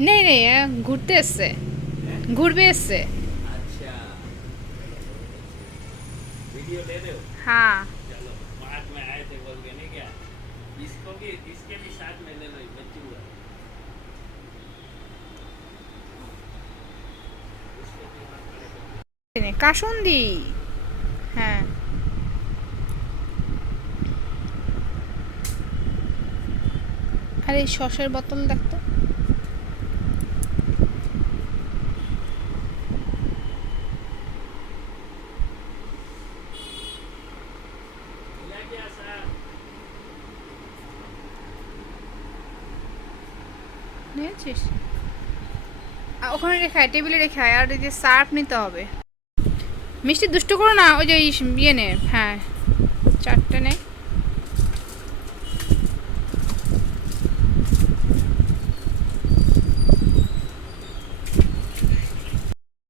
नहीं नहीं घूरते इससे घूरबे इससे अच्छा वीडियो ले रहे हो? हाँ चलो बाद में आए थे बोल के नहीं क्या इसको भी इसके भी साथ में ले लो ये बच्चू है इसको भी हाथ में ले लो। কাসুন্দি হ্যাঁ আরে সসের বোতল দেখতো मिला क्या सा নিয়েছিস ওখানে রেখে আয় টেবিলে রেখে আয় আর এই যে সার্ফ নিতে হবে মিষ্টি দুষ্ট করো না ওই যে ইয়ে নে হ্যাঁ চারটে নে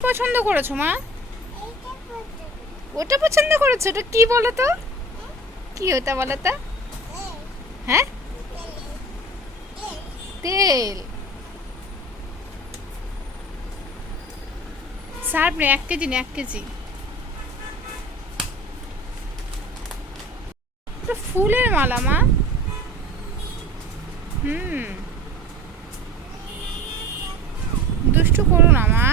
পছন্দ করেছো মা ওটা পছন্দ করেছো ওটা কি বলো তো কি ওটা বলো তো হ্যাঁ তেল সার্ফ নে 1 কেজি নে 1 কেজি এটা ফুলের মালা মা হুম দুষ্টু করো না মা